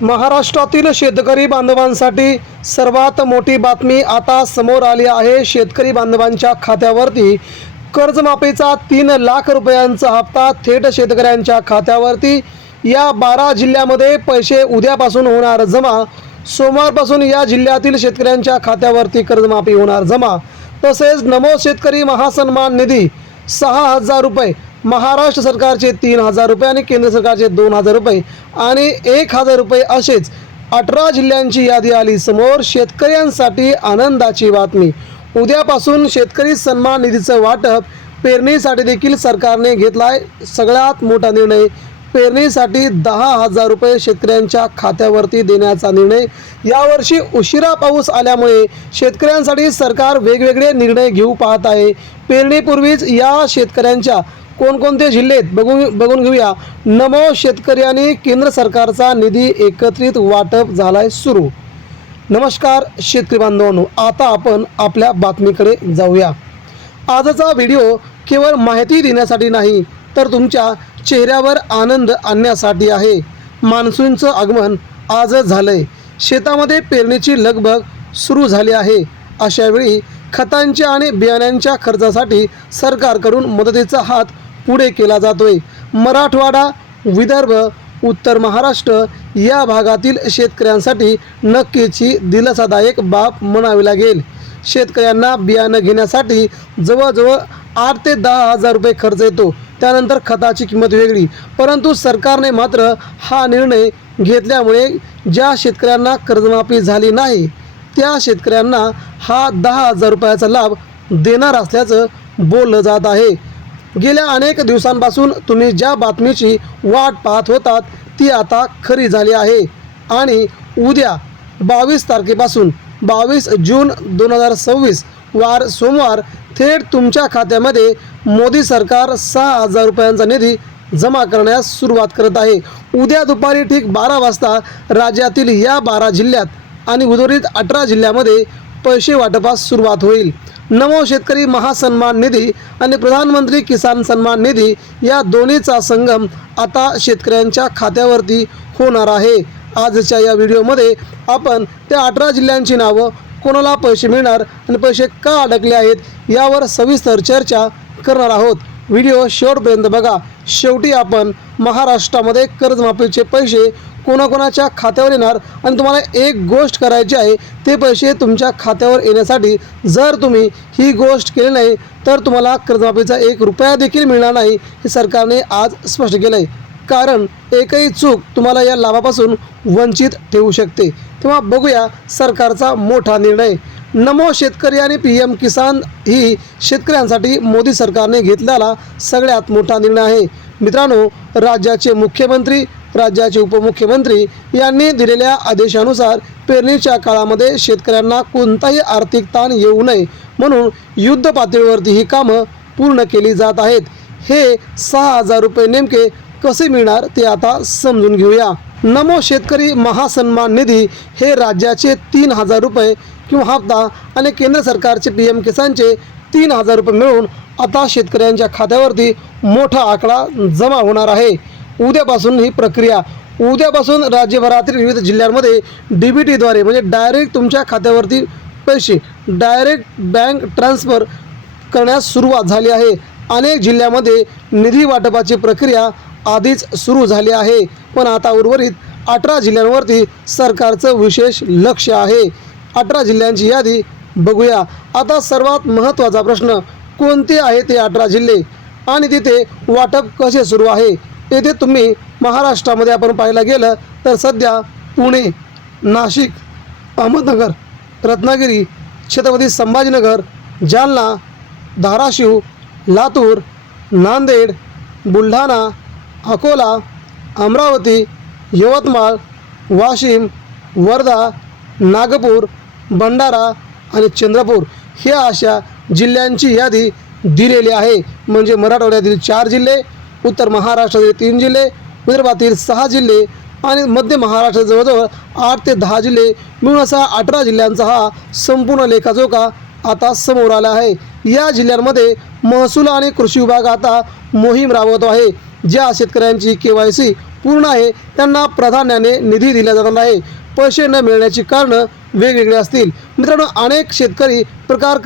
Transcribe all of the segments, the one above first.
महाराष्ट्रातील शेतकरी बांधवांसाठी सर्वात मोठी बातमी आता समोर आली आहे। शेतकरी बांधवांच्या खात्यावरती कर्जमाफीचा 3 लाख रुपयांचा हप्ता थेट शेतकऱ्यांच्या खात्यावरती। या 12 जिल्ह्यामध्ये पैसे उद्यापासून होणार जमा। सोमवारपासून या जिल्ह्यातील शेतकऱ्यांच्या खात्यावरती कर्जमाफी होणार जमा। तसेच नमो शेतकरी महासन्मान निधी 6,000 रुपये, महाराष्ट्र सरकारचे 3,000 रुपये आणि केंद्र सरकारचे 2,000 रुपये आणि 1,000 रुपये असेच 18 जिल्ह्यांची यादी आली समोर। शेतकऱ्यांसाठी आनंदाची बातमी, उद्यापासून शेतकरी सन्मान निधीचं वाटप। पेरणीसाठी देखील सरकारने घेतलाय सगळ्यात मोठा निर्णय। पेरणीसाठी 10,000 रुपये शेतकऱ्यांच्या खात्यावरती देण्याचा निर्णय। यावर्षी उशिरा पाऊस आल्यामुळे शेतकऱ्यांसाठी सरकार वेगवेगळे निर्णय घेऊ पाहत आहे। पेरणीपूर्वीच या शेतकऱ्यांच्या कोणकोणते जिल्हे बघून घेऊया। नमो शेतकरी आणि केंद्र सरकारचा निधी एकत्रित वाटप झालाय सुरू। नमस्कार शेतकरी बांधवांनो, आता आपण आपल्या बातमीकडे जाऊया। आजचा व्हिडिओ केवळ माहिती देण्यासाठी नाही तर तुमच्या चेहऱ्यावर आनंद आणण्यासाठी आहे। मान्सूनचं आगमन आजच झालंय, शेतामध्ये पेरणीची लगबग सुरू झाली आहे। अशावेळी खतांच्या आणि बियाण्यांच्या खर्चासाठी सरकारकडून मदतीचा हात पुढे केला जातोय। मराठवाडा, विदर्भ, उत्तर महाराष्ट्र या भागातील शेतकऱ्यांसाठी नक्कीच ही दिलासादायक बाब म्हणावी लागेल। शेतकऱ्यांना बियाणं घेण्यासाठी जवळजवळ 8 ते 10,000 रुपये खर्च येतो, त्यानंतर खताची किंमत वेगळी। परंतु सरकारने मात्र हा निर्णय घेतल्यामुळे ज्या शेतकऱ्यांना कर्जमाफी झाली नाही त्या शेतकऱ्यांना हा 10,000 रुपयाचा लाभ देणार असल्याचं बोललं जात आहे। गेल्या अनेक दिवसांपासून तुम्ही ज्या बातमीची वाट पाहत होतात ती आता खरी झाली आहे आणि उद्या 22 तारखेपासून 22 जून 2026 वार सोमवार थेट तुमच्या खात्यामध्ये मोदी सरकार 6,000 रुपयांचा निधी जमा करण्यास सुरुवात करत आहे। उद्या दुपारी ठीक 12 वाजता राज्यातील या 12 जिल्ह्यात आणि उर्वरित 18 जिल्ह्यामध्ये पैसे वाटपास सुरुवात होईल। नमो शेतकरी महासन्मान निधी आणि प्रधानमंत्री किसान सन्मान निधी या दोन्हीचा संगम आता शेतकऱ्यांच्या खात्यावरती होणार आहे। आजच्या या व्हिडिओमध्ये आपण त्या 18 जिल्ह्यांची नावं, कोणाला पैसे मिळणार आणि पैसे का अडकले आहेत यावर सविस्तर चर्चा करणार आहोत। व्हिडिओ शेवटपर्यंत बघा। शेवटी आपण महाराष्ट्रामध्ये कर्जमाफीचे पैसे कोणाकोणाच्या खात्यावर येणार आणि तुम्हाला एक गोष्ट करायची आहे, ते पैसे तुमच्या खात्यावर येण्यासाठी जर तुम्ही ही गोष्ट केली नाही तर तुम्हाला कर्जमाफीचा 1 रुपया देखील मिळणार नाही हे सरकारने आज स्पष्ट केलं आहे। कारण एकही चूक तुम्हाला या लाभापासून वंचित ठेवू शकते। तेव्हा बघूया सरकारचा मोठा निर्णय। नमो शेतकरी आणि PM किसान ही शेतकऱ्यांसाठी मोदी सरकारने घेतलेला सगळ्यात मोठा निर्णय आहे। मित्रांनो, राज्याचे मुख्यमंत्री, राज्याचे उपमुख्यमंत्री यांनी दिलेल्या आदेशानुसार पेरणीच्या काळामध्ये शेतकऱ्यांना कोणताही आर्थिक ताण येऊ नये म्हणून युद्ध पातळीवरती ही कामं पूर्ण केली जात आहेत। हे 6,000 रुपये नेमके कसे मिळणार ते आता समजून घेऊया। नमो शेतकरी महासन्मान निधी हे राज्याचे 3,000 रुपये किंवा हप्ता आणि केंद्र सरकारचे PM किसानचे 3,000 रुपये मिळून आता शेतकऱ्यांच्या खात्यावरती मोठा आकडा जमा होणार आहे। उद्यापासून ही प्रक्रिया, उद्यापासून राज्यभरातील विविध जिल्ह्यांमध्ये DBTद्वारे म्हणजे डायरेक्ट तुमच्या खात्यावरती पैसे डायरेक्ट बँक ट्रान्सफर करण्यास सुरुवात झाली आहे। अनेक जिल्ह्यामध्ये निधी वाटपाची प्रक्रिया आधीच सुरू झाली आहे, पण आता उर्वरित 18 जिल्ह्यांवरती सरकारचं विशेष लक्ष आहे। 18 जिल्ह्यांची यादी बघूया। आता सर्वात महत्त्वाचा प्रश्न, कोणते आहे ते 18 जिल्हे आणि तिथे वाटप कसे सुरू आहे? येथे तुम्ही महाराष्ट्रामध्ये आपण पाहायला गेलं तर सध्या पुणे, नाशिक, अहमदनगर, रत्नागिरी, छत्रपती संभाजीनगर, जालना, धाराशिव, लातूर, नांदेड, बुलढाणा, अकोला, अमरावती, यवतमाळ, वाशिम, वर्धा, नागपूर, भंडारा आणि चंद्रपूर ह्या अशा जिल्ह्यांची यादी दिलेली आहे। म्हणजे मराठवाड्यातील 4 जिल्हे, उत्तर महाराष्ट्रातील 3 जिल्हे, विदर्भातील 6 जिल्हे आणि मध्य महाराष्ट्रात जवळजवळ 8 ते 10 जिल्हे मिळून असा 18 जिल्ह्यांचा हा संपूर्ण लेखाजोखा आता समोर आला आहे। या जिल्ह्यांमध्ये महसूल आणि कृषी विभाग आता मोहीम राबवतो आहे। ज्या शेतकऱ्यांची KYC पूर्ण आहे त्यांना प्राधान्याने निधी दिला जाणार आहे। पैसे न मिळण्याची कारणं वेगवेगळी असतील। मित्रांनो, अनेक शेतकरी तक्रार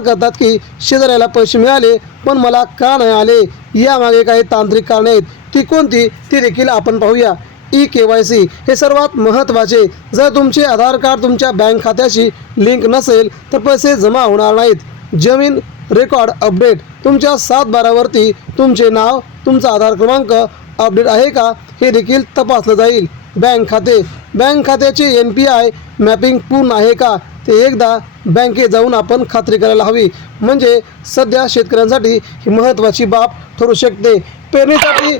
करतात की शेतकऱ्याला पैसे मिळाले पण मला का नाही आले, यामागे काही तांत्रिक कारणे आहेत। ती कोणती ती देखील आपण पाहूया। KYC हे सर्वात महत्त्वाचे। जर तुमचे आधार कार्ड तुमच्या बँक खात्याशी लिंक नसेल तर पैसे जमा होणार नाहीत। जमीन रेकॉर्ड अपडेट, तुमच्या 7/12वरती तुमचे नाव तुमचा आधार क्रमांक अपडेट आहे का हे देखील तपासलं जाईल। बँक खात्याचे NPI मॅपिंग पूर्ण आहे का ते एकदा बँकेत जाऊन आपण खात्री करायला हवी। म्हणजे सध्या शेतकऱ्यांसाठी ही महत्त्वाची बाब ठरू शकते। पेरणीसाठी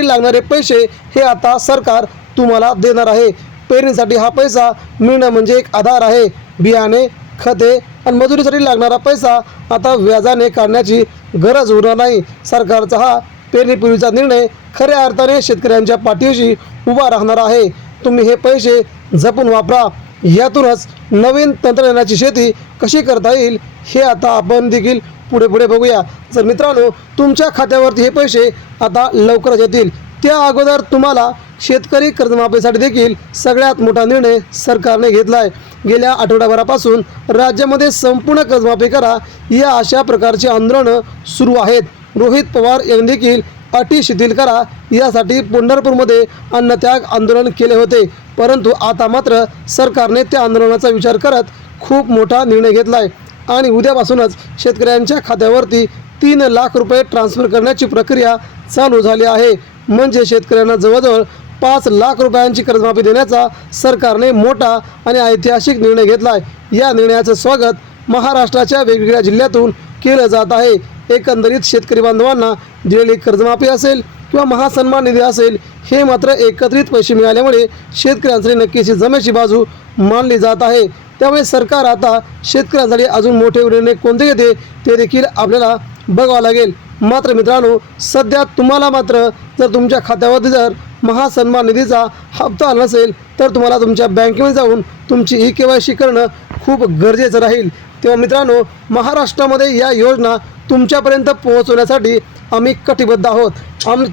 लागणारे पैसे हे आता सरकार तुम्हाला देणार आहे। पेरणीसाठी हा पैसा मिळणं म्हणजे एक आधार आहे। बियाणे, खते आणि मजुरीसाठी लागणारा पैसा आता व्याजाने काढण्याची गरज होणार नाही। सरकारचा हा पेरणीपूर्वीचा निर्णय खऱ्या अर्थाने शेतकऱ्यांच्या पाठीशी उभा राहणार आहे। तुम्ही हे पैसे जपून वापरा। यातूनच नवीन तंत्रज्ञानाची शेती कशी करता येईल हे आता आपण देखील पुढे बघूया। जर मित्रांनो तुमच्या खात्यावरती हे पैसे आता लवकरच येतील। त्या अगोदर तुम्हाला शेतकरी कर्जमाफीसाठी देखील सगळ्यात मोठा निर्णय सरकारने घेतला आहे। गेल्या आठवड्याभरापासून राज्यामध्ये संपूर्ण कर्जमाफी करा या अशा प्रकारची आंदोलनं सुरू आहेत। रोहित पवार यांनी देखील अटी शिथिल करा यासाठी पंढरपूरमध्ये अन्नत्याग आंदोलन केले होते, परंतु आता मात्र सरकारने त्या आंदोलनाचा विचार करत खूप मोठा निर्णय घेतला आहे आणि उद्यापासूनच शेतकऱ्यांच्या खात्यावरती 3 लाख रुपये ट्रान्स्फर करण्याची प्रक्रिया चालू झाली आहे। म्हणजे शेतकऱ्यांना जवळजवळ 5 लाख रुपयांची कर्जमाफी देण्याचा सरकारने मोठा आणि ऐतिहासिक निर्णय घेतला आहे। या निर्णयाचं स्वागत महाराष्ट्राच्या वेगवेगळ्या जिल्ह्यातून केलं जात आहे। एकंदरीत शेतकरी बांधवांना दिलेली कर्जमाफी असेल किंवा महासन्मान निधी असेल, हे मात्र एकत्रित पैसे मिळाल्यामुळे शेतकऱ्यांसाठी नक्कीच जमेची बाजू मानली जात आहे। त्यामुळे सरकार आता शेतकऱ्यांसाठी अजून मोठे निर्णय कोणते घेते ते देखील आपल्याला बघावं लागेल। मात्र मित्रांनो, सध्या तुम्हाला मात्र जर तुमच्या खात्यावरती जर महासन्मान निधीचा हप्ता आला नसेल तर तुम्हाला तुमच्या बँकेमध्ये जाऊन तुमची KYC करणं खूप गरजेचं राहील। तेव्हा मित्रांनो, महाराष्ट्रामध्ये या योजना तुमच्यापर्यंत पोहोचवण्यासाठी आम्ही कटिबद्ध आहोत।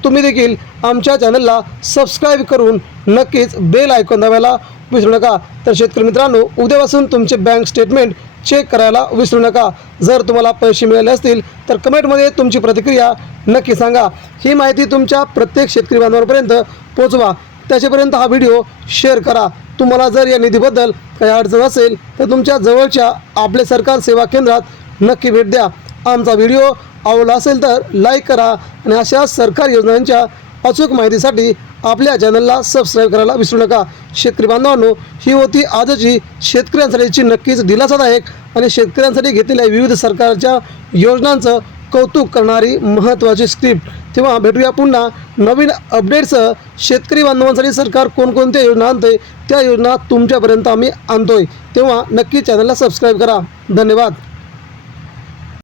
तुम्ही देखील आमच्या चॅनलला सबस्क्राईब करून नक्कीच बेल आयकॉन दाबायला विसरू नका। तर शेतकरी मित्रांनो, उद्यापासून तुमचे बँक स्टेटमेंट चेक करायला विसरू नका। जर तुम्हाला पैसे मिळाले असतील तर कमेंटमध्ये तुमची प्रतिक्रिया नक्की सांगा। ही माहिती तुमच्या प्रत्येक शेतकरी बांधवांपर्यंत पोहोचवा, त्याच्यापर्यंत हा व्हिडिओ शेअर करा। तुम्हाला जर या निधीबद्दल काही अडचण असेल तर तुमच्या जवळच्या आपले सरकार सेवा केंद्रात नक्की भेट द्या। आमचा व्हिडिओ आवडला असेल तर लाईक करा आणि अशा सरकारी योजनांच्या अचूक माहितीसाठी आपल्या चॅनलला सबस्क्राईब करायला विसरू नका। शेतकरी बांधवांनो, ही होती आजची शेतकऱ्यांसाठीची नक्कीच दिलासादायक आणि शेतकऱ्यांसाठी घेतलेल्या विविध सरकारच्या योजनांचं कौतुक करणारी महत्त्वाची स्क्रिप्ट। तेव्हा भेटूया पुन्हा नवीन अपडेट्ससह। शेतकरी बांधवांसाठी सरकार कोणकोणत्या योजना आणते त्या योजना तुमच्यापर्यंत आम्ही आणतोय, तेव्हा नक्की चॅनलला सबस्क्राईब करा। धन्यवाद।